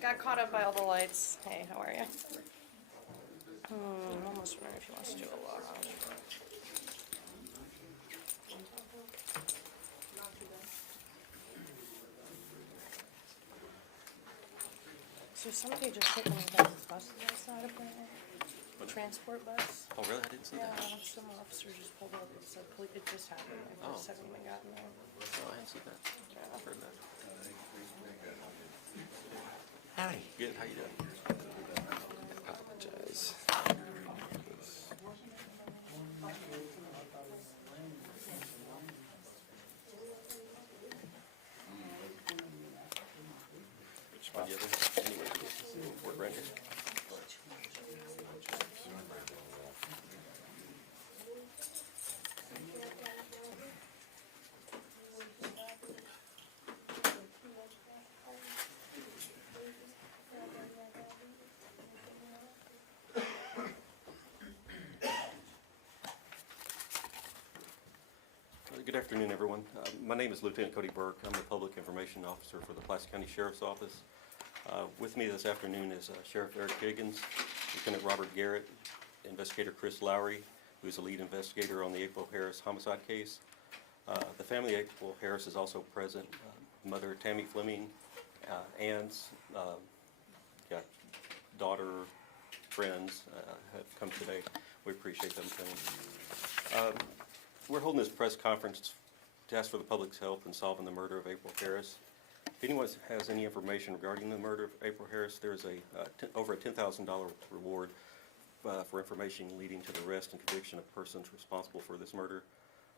Got caught up by all the lights. Hey, how are you? I'm almost wondering if he wants to do a log on. So somebody just hit one of those buses outside of there. Transport bus. Oh, really? I didn't see that. Yeah, some officer just pulled up and said, it just happened. Like, Oh. just haven't even gotten there. Oh, I didn't see that. Yeah. I've heard that. Howdy. Good. How you doing? Apologize. Which one do you have? Anyway, work right here. Good afternoon, everyone. My name is Lieutenant Cody Burke. I'm the Public Information Officer for the Placer County Sheriff's Office. With me this afternoon is Sheriff Eric Higgins, Lieutenant Robert Garrett, Investigator Chris Lowry, who is the lead investigator on the April Harris homicide case. The family of April Harris is also present. Mother Tammy Fleming, Ann's daughter, friends have come today. We appreciate them coming. We're holding this press conference to ask for the public's help in solving the murder of April Harris. If anyone has any information regarding the murder of April Harris, there's over a $10,000 reward for information leading to the arrest and conviction of persons responsible for this murder.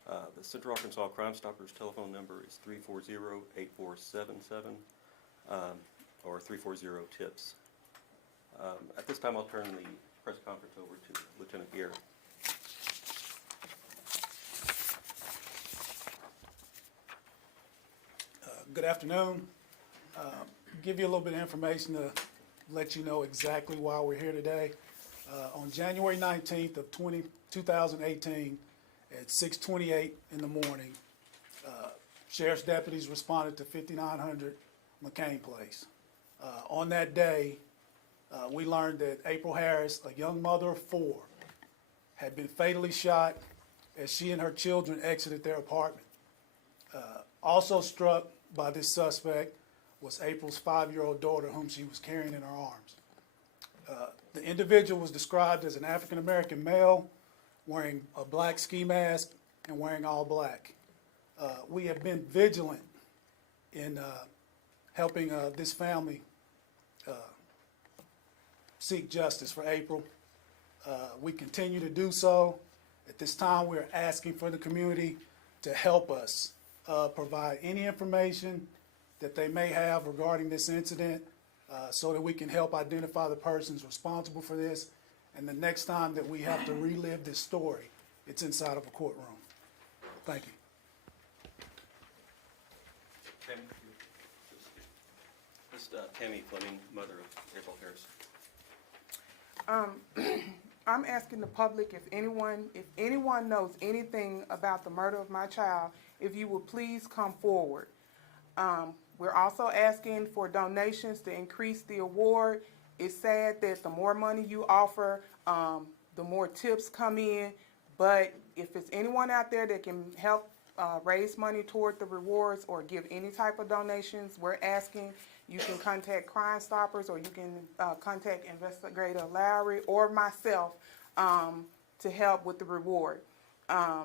The Central Arkansas Crime Stoppers telephone number is 340-8477 or 340-TIPS. At this time, I'll turn the press conference over to Lieutenant Garrett. Good afternoon. Give you a little bit of information to let you know exactly why we're here today. On January 19th of 2018 at 6:28 in the morning, sheriff's deputies responded to 5900 McCain Place. On that day, we learned that April Harris, a young mother of 4, had been fatally shot as she and her children exited their apartment. Also struck by this suspect was April's 5-year-old daughter, whom she was carrying in her arms. The individual was described as an African-American male wearing a black ski mask and wearing all black. We have been vigilant in helping this family seek justice for April. We continue to do so. At this time, we're asking for the community to help us provide any information that they may have regarding this incident so that we can help identify the persons responsible for this. And the next time that we have to relive this story, it's inside of a courtroom. Thank you. This is Tammy Fleming, mother of April Harris. I'm asking the public if anyone knows anything about the murder of my child, if you would please come forward. We're also asking for donations to increase the award. It's sad that the more money you offer, the more tips come in. But if it's anyone out there that can help raise money toward the rewards or give any type of donations, we're asking. You can contact Crime Stoppers, or you can contact Investigator Lowry or myself to help with the reward. I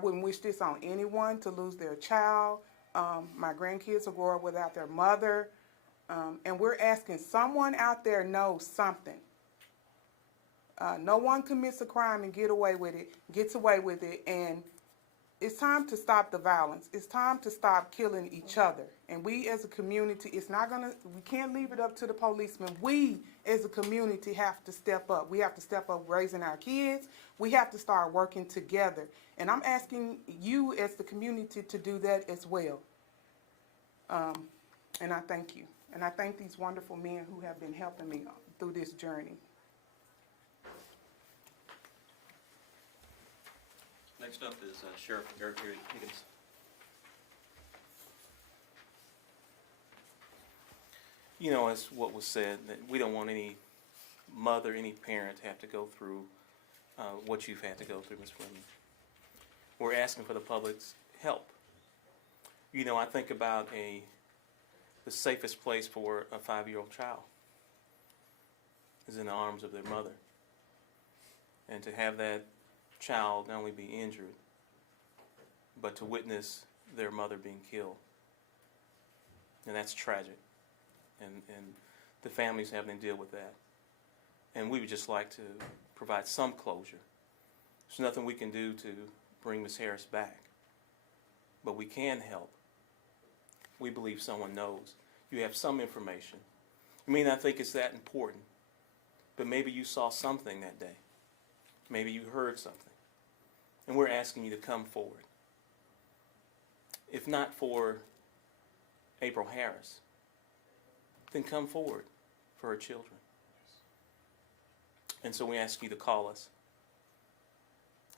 wouldn't wish this on anyone, to lose their child. My grandkids will grow up without their mother. And we're asking, someone out there knows something. No one commits a crime and gets away with it, and it's time to stop the violence. It's time to stop killing each other. And we as a community, we can't leave it up to the policemen. We as a community have to step up. We have to step up raising our kids. We have to start working together. And I'm asking you as the community to do that as well. And I thank you. And I thank these wonderful men who have been helping me through this journey. Next up is Sheriff Eric Higgins. You know, as what was said, that we don't want any mother, any parent to have to go through what you've had to go through, Ms. Fleming. We're asking for the public's help. You know, I think about the safest place for a 5-year-old child is in the arms of their mother. And to have that child not only be injured, but to witness their mother being killed. And that's tragic. And the families having to deal with that. And we would just like to provide some closure. There's nothing we can do to bring Ms. Harris back. But we can help. We believe someone knows. You have some information. You may not think it's that important, but maybe you saw something that day. Maybe you heard something. And we're asking you to come forward. If not for April Harris, then come forward for her children. And so we ask you to call us.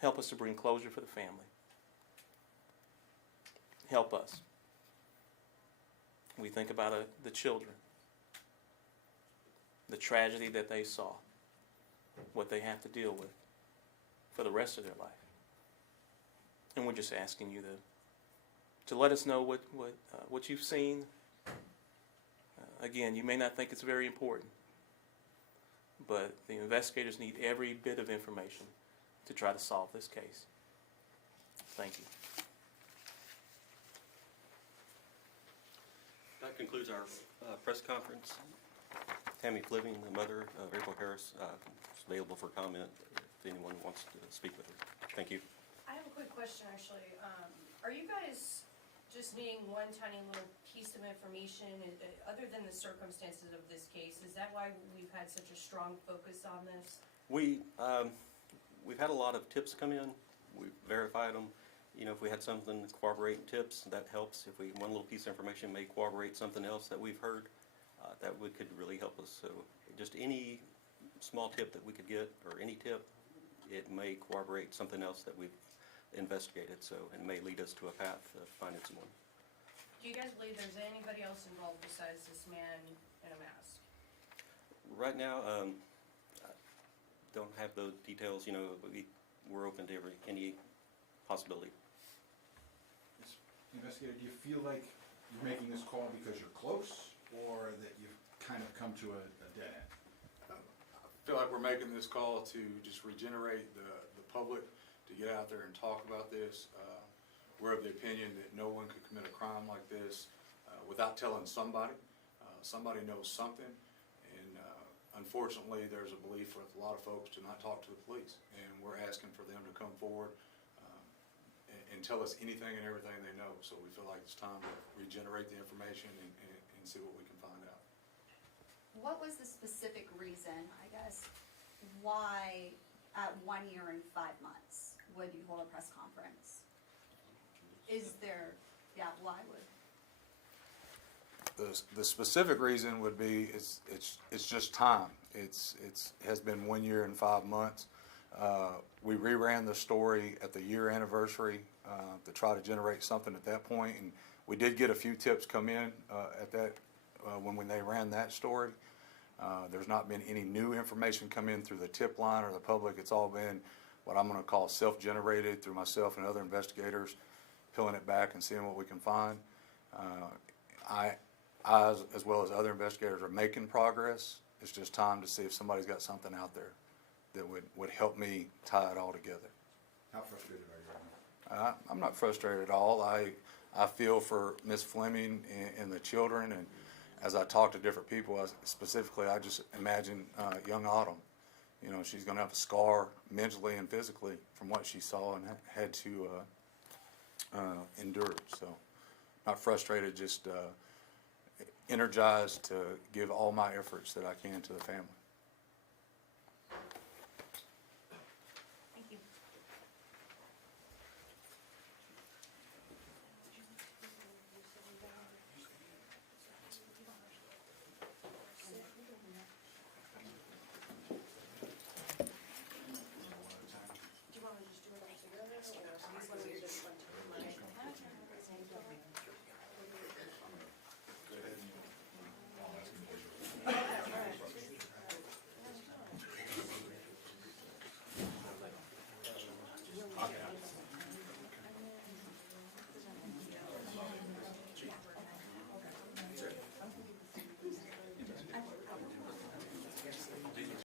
Help us to bring closure for the family. Help us. We think about the children, the tragedy that they saw, what they have to deal with for the rest of their life. And we're just asking you to let us know what you've seen. Again, you may not think it's very important, but the investigators need every bit of information to try to solve this case. Thank you. That concludes our press conference. Tammy Fleming, the mother of April Harris, is available for comment if anyone wants to speak with her. Thank you. I have a quick question, actually. Are you guys just needing one tiny little piece of information, other than the circumstances of this case? Is that why we've had such a strong focus on this? We've had a lot of tips come in. We've verified them. You know, if we had something corroborating tips, that helps. If one little piece of information may corroborate something else that we've heard, could really help us. So just any small tip that we could get, or any tip, it may corroborate something else that we've investigated. So it may lead us to a path of finding someone. Do you guys believe there's anybody else involved besides this man in a mask? Right now, I don't have those details. You know, we're open to any possibility. Investigator, do you feel like you're making this call because you're close, or that you've kind of come to a dead end? I feel like we're making this call to just regenerate the public, to get out there and talk about this. We're of the opinion that no one could commit a crime like this without telling somebody. Somebody knows something, and unfortunately there's a belief with a lot of folks to not talk to the police, and we're asking for them to come forward and tell us anything and everything they know. So we feel like it's time to regenerate the information and see what we can find out. What was the specific reason, I guess, why at 1 year and 5 months would you hold a press conference? Is there, why would? The specific reason would be it's just time. It has been 1 year and 5 months. We reran the story at the year anniversary to try to generate something at that point, and we did get a few tips come in at that when they ran that story. There's not been any new information come in through the tip line or the public. It's all been what I'm going to call self-generated through myself and other investigators, peeling it back and seeing what we can find. I, as well as other investigators, are making progress. It's just time to see if somebody's got something out there that would help me tie it all together. How frustrated are you right now? I'm not frustrated at all. I feel for Ms. Fleming and the children, and as I talk to different people, specifically I just imagine young Autumn. You know, she's going to have a scar mentally and physically from what she saw and had to endure. So not frustrated, just energized to give all my efforts that I can to the family.